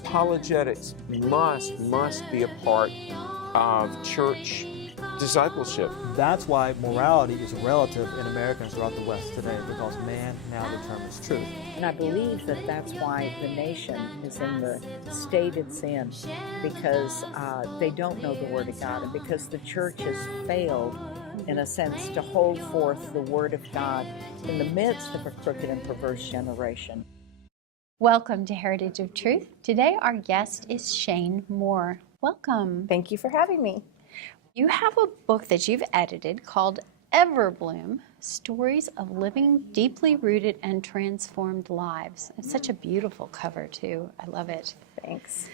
apologetics must be a part of church discipleship. That's why morality is relative in Americans throughout the West today, because man now determines truth. And I believe that that's why the nation is in the state it's in, because they don't know the Word of God, and because the church has failed, in a sense, to hold forth the Word of God in the midst of a crooked and perverse generation. Welcome to Heritage of Truth. Today our guest is Shayne Moore. Welcome. Thank you for having me. You have a book that you've edited called Everbloom, Stories of Living Deeply Rooted and Transformed Lives. It's such a beautiful cover too. I love it. Thanks.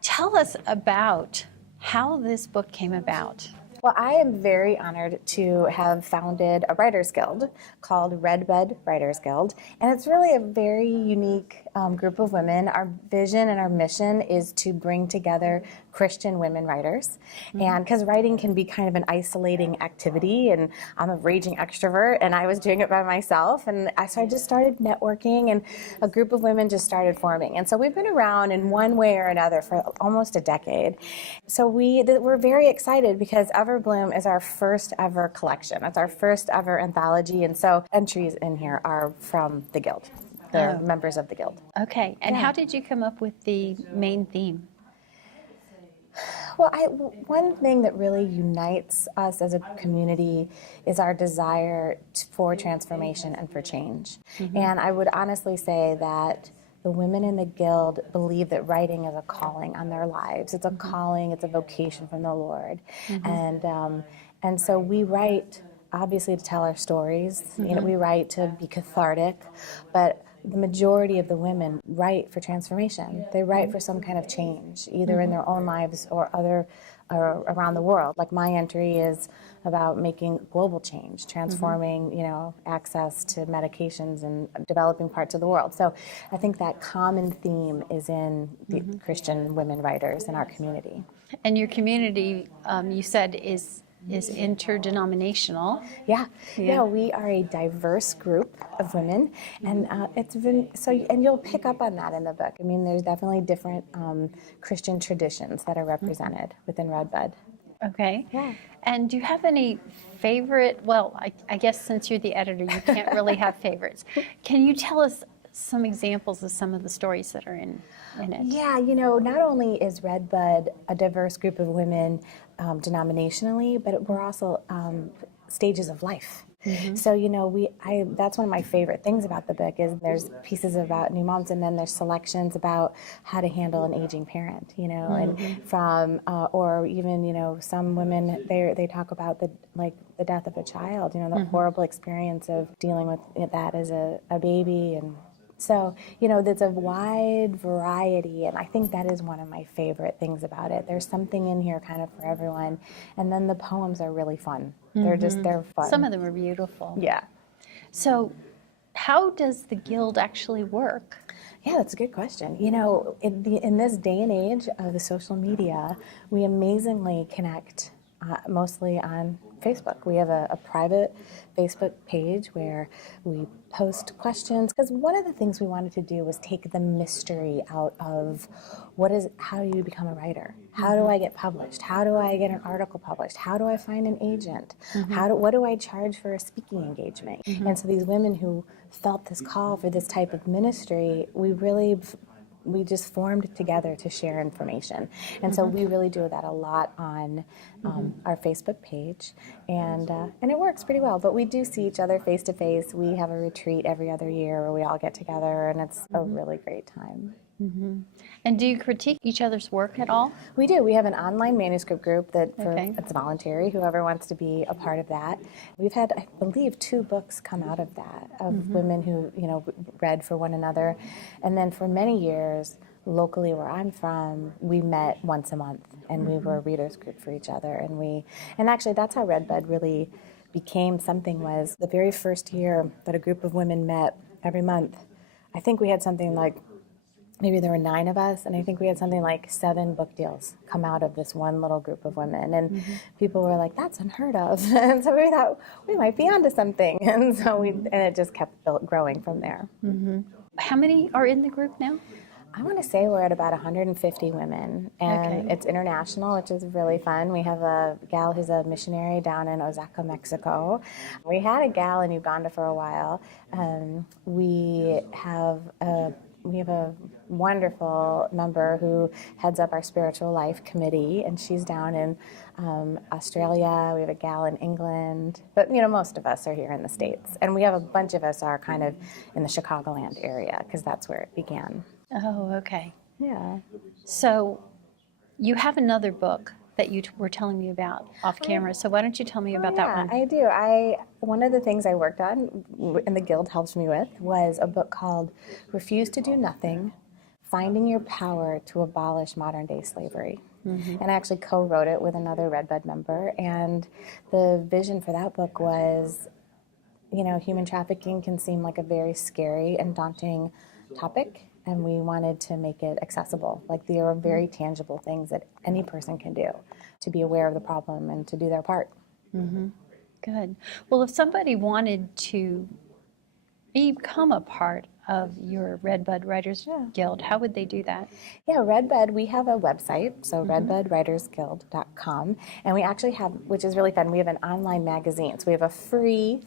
Tell us about how this book came about. Well, I am very honored to have founded a writers guild called Redbud Writers Guild, and it's really a very unique group of women. Our vision and our mission is to bring together Christian women writers, and because writing can be kind of an isolating activity, and I'm a raging extrovert, and I was doing it by myself, and so I just started networking, and a group of women just started forming, and so we've been around in one way or another for almost a decade. So we're very excited because Everbloom is our first ever collection. It's our first ever anthology, and so entries in here are from the guild. They're members of the guild. Okay, and how did you come up with the main theme? Well, one thing that really unites us as a community is our desire for transformation and for change. And I would honestly say that the women in the guild believe that writing is a calling on their lives. It's a calling, it's a vocation from the Lord. And so we write, obviously, to tell our stories. You know, we write to be cathartic, but the majority of the women write for transformation. They write for some kind of change, either in their own lives or around the world. Like my entry is about making global change, transforming, you know, access to medications in developing parts of the world. So I think that common theme is in the Christian women writers in our community. And your community, you said, is interdenominational. Yeah, we are a diverse group of women, and it's been so. And you'll pick up on that in the book. I mean, there's definitely different Christian traditions that are represented within Redbud. Okay. Yeah. And do you have any favorite? Well, I guess since you're the editor, you can't really have favorites. Can you tell us some examples of some of the stories that are in it? Yeah, you know, not only is Redbud a diverse group of women denominationally, but we're also stages of life. So, you know, that's one of my favorite things about the book is there's pieces about new moms, and then there's selections about how to handle an aging parent, you know, and from, or even, you know, some women, they talk about the death of a child, you know, the horrible experience of dealing with that as a baby. And so, you know, there's a wide variety, and I think that is one of my favorite things about it. There's something in here kind of for everyone, and then the poems are really fun. They're fun. Some of them are beautiful. Yeah. So how does the guild actually work? Yeah, that's a good question. You know, in this day and age of the social media, we amazingly connect mostly on Facebook. We have a private Facebook page where we post questions, because one of the things we wanted to do was take the mystery out of how do you become a writer? How do I get published? How do I get an article published? How do I find an agent? What do I charge for a speaking engagement? And so these women who felt this call for this type of ministry, we just formed together to share information. And so we really do that a lot on our Facebook page, and it works pretty well. But we do see each other face to face. We have a retreat every other year where we all get together, and it's a really great time. And do you critique each other's work at all? We do. We have an online manuscript group it's voluntary, whoever wants to be a part of that. We've had, I believe, 2 books come out of that, of women who, you know, read for one another. And then for many years, locally where I'm from, we met once a month, and we were a readers group for each other. And actually that's how Redbud really became something. Was the very first year that a group of women met every month. I think we had something like, maybe there were 9 of us, and I think we had something like 7 book deals come out of this one little group of women. And people were like, that's unheard of. And so we thought we might be onto something. And so and it just kept growing from there. How many are in the group now? I want to say we're at about 150 women, and Okay. it's international, which is really fun. We have a gal who's a missionary down in Osaka, Mexico. We had a gal in Uganda for a while. We have a wonderful member who heads up our spiritual life committee, and she's down in Australia. We have a gal in England, but most of us are here in the States, and we have a bunch of us are kind of in the Chicagoland area because that's where it began. Oh, okay. Yeah. So you have another book that you were telling me about off camera. So why don't you tell me about that one? I do. One of the things I worked on, and the Guild helps me with, was a book called Refuse to Do Nothing, Finding Your Power to Abolish Modern Day Slavery. And I actually co-wrote it with another Redbud member. And the vision for that book was, human trafficking can seem like a very scary and daunting topic. And we wanted to make it accessible. Like, there are very tangible things that any person can do to be aware of the problem and to do their part. Good. Well, if somebody wanted to become a part of your Redbud Writers Guild, how would they do that? Yeah, Redbud, we have a website, so redbudwritersguild.com, and we actually have, which is really fun, we have an online magazine. So we have a free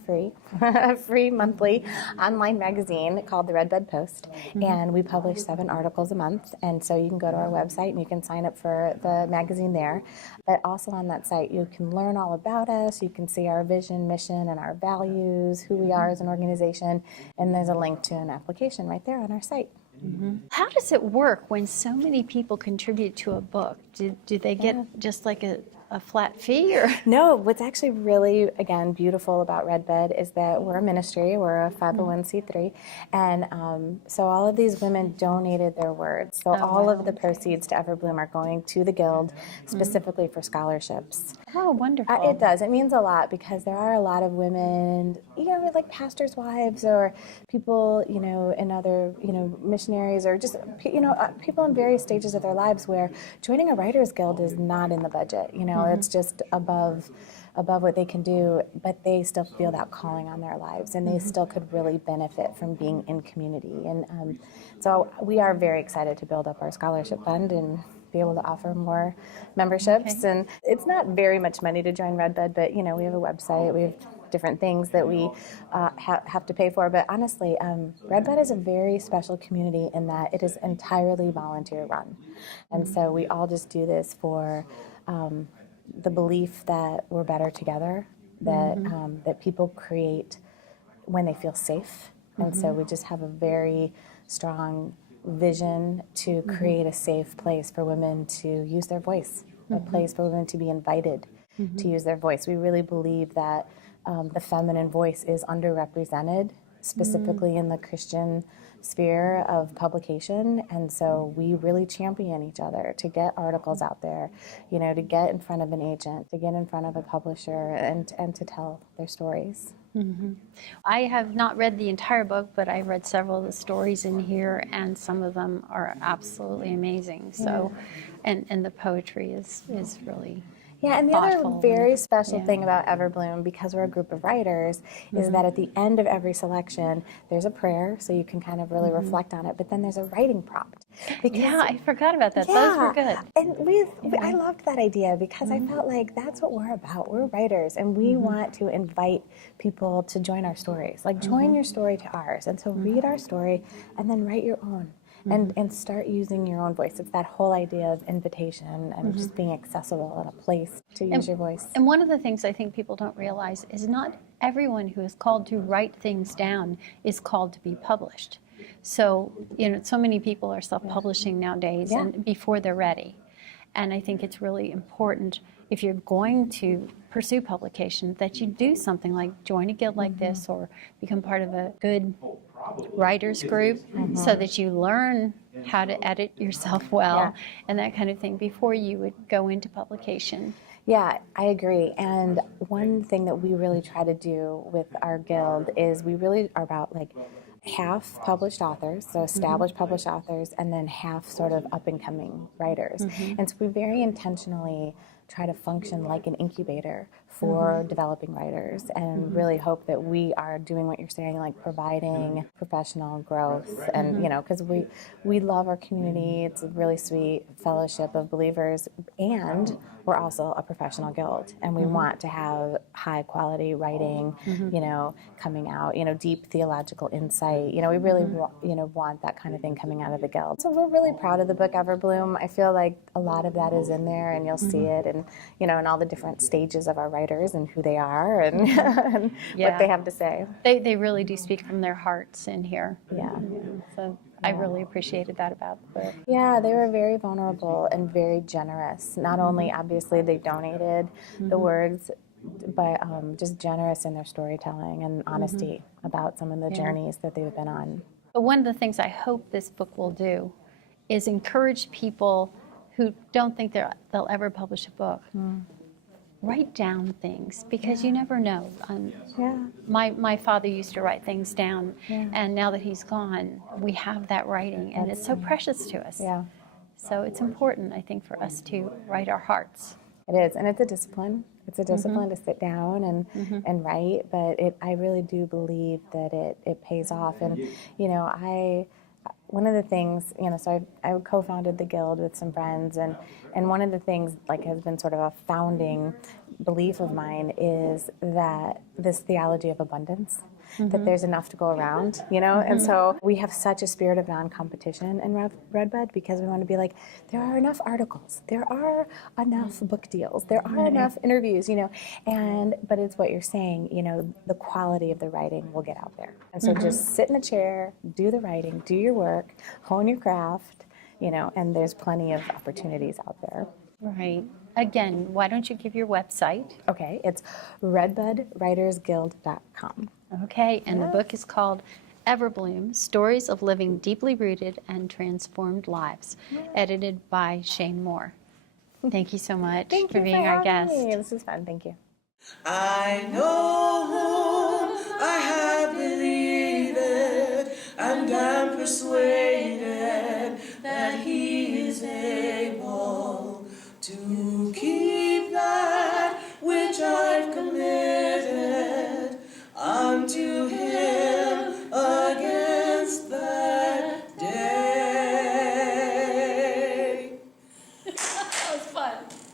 monthly online magazine called the Redbud Post, and we publish 7 articles a month, and so you can go to our website and you can sign up for the magazine there. But also on that site, you can learn all about us, you can see our vision, mission, and our values, who we are as an organization, and there's a link to an application right there on our site. How does it work when so many people contribute to a book? Do they get just like a flat fee, or? No, what's actually really, again, beautiful about Redbud is that we're a ministry, we're a 501c3, and so all of these women donated their words. So all of the proceeds to Everbloom are going to the Guild, specifically for scholarships. Oh, wonderful. It does. It means a lot because there are a lot of women, like pastors' wives or people, in other, missionaries or just, people in various stages of their lives where joining a writers' guild is not in the budget. It's just above what they can do, but they still feel that calling on their lives, and they still could really benefit from being in community. And so we are very excited to build up our scholarship fund and be able to offer more memberships. And it's not very much money to join Redbud, but we have a website, we have different things that we have to pay for. But honestly, Redbud is a very special community in that it is entirely volunteer run. And so we all just do this for the belief that we're better together, that that people create when they feel safe. And so we just have a very strong vision to create a safe place for women to use their voice, a place for women to be invited to use their voice. We really believe that the feminine voice is underrepresented, specifically in the Christian sphere of publication, and so we really champion each other to get articles out there, to get in front of an agent, to get in front of a publisher, and to tell their stories. I have not read the entire book, but I've read several of the stories in here, and some of them are absolutely amazing. So, and the poetry is really and the thoughtful. other very special thing about Everbloom, because we're a group of writers, is that at the end of every selection, there's a prayer, so you can kind of really reflect on it, but then there's a writing prompt. Because, I forgot about that. Those were good. And I loved that idea because I felt like that's what we're about. We're writers, and we want to invite people to join our stories. Like, join your story to ours. And so read our story and then write your own. And start using your own voice. It's that whole idea of invitation and just being accessible and a place to use your voice. And one of the things I think people don't realize is not everyone who is called to write things down is called to be published. So, so many people are self-publishing nowadays and before they're ready. And I think it's really important, if you're going to pursue publication, that you do something like join a guild like this or become part of a good writers group so that you learn how to edit yourself well and that kind of thing before you would go into publication. Yeah, I agree. And one thing that we really try to do with our guild is we really are about like half published authors, so established published authors, and then half sort of up-and-coming writers. And so we very intentionally try to function like an incubator for developing writers, and really hope that we are doing what you're saying, like providing professional growth. And because we love our community, it's a really sweet fellowship of believers, and we're also a professional guild, and we want to have high quality writing, coming out, deep theological insight. We really want that kind of thing coming out of the guild. So we're really proud of the book Everbloom. I feel like a lot of that is in there, and you'll see it, and in all the different stages of our writers and who they are, and, and what they have to say. They really do speak from their hearts in here. Yeah. So I really appreciated that about the book. Yeah, they were very vulnerable and very generous. Not only, obviously, they donated the words, but just generous in their storytelling and honesty about some of the journeys that they've been on. But one of the things I hope this book will do is encourage people who don't think they'll ever publish a book. Write down things, because you never know. My father used to write things down, and now that he's gone, we have that writing, and it's so precious to us. Yeah. So it's important, I think, for us to write our hearts. It is, and it's a discipline. It's a discipline to sit down and write, but I really do believe that it pays off. And, one of the things, so I co-founded the Guild with some friends, and one of the things, has been sort of a founding belief of mine, is that this theology of abundance, that there's enough to go around, and so we have such a spirit of non-competition in Redbud, because we want to be like, there are enough articles, there are enough book deals, there are enough interviews, but it's what you're saying, the quality of the writing will get out there. And so just sit in a chair, do the writing, do your work, hone your craft, and there's plenty of opportunities out there. Right. Again, why don't you give your website? Okay, it's redbudwritersguild.com. Okay, and the book is called Everbloom, Stories of Living Deeply Rooted and Transformed Lives, edited by Shayne Moore. Thank you so much for being our guest. Me. This is fun. Thank you. I know whom I have believed, and am persuaded that he is able to keep that which I've committed unto him.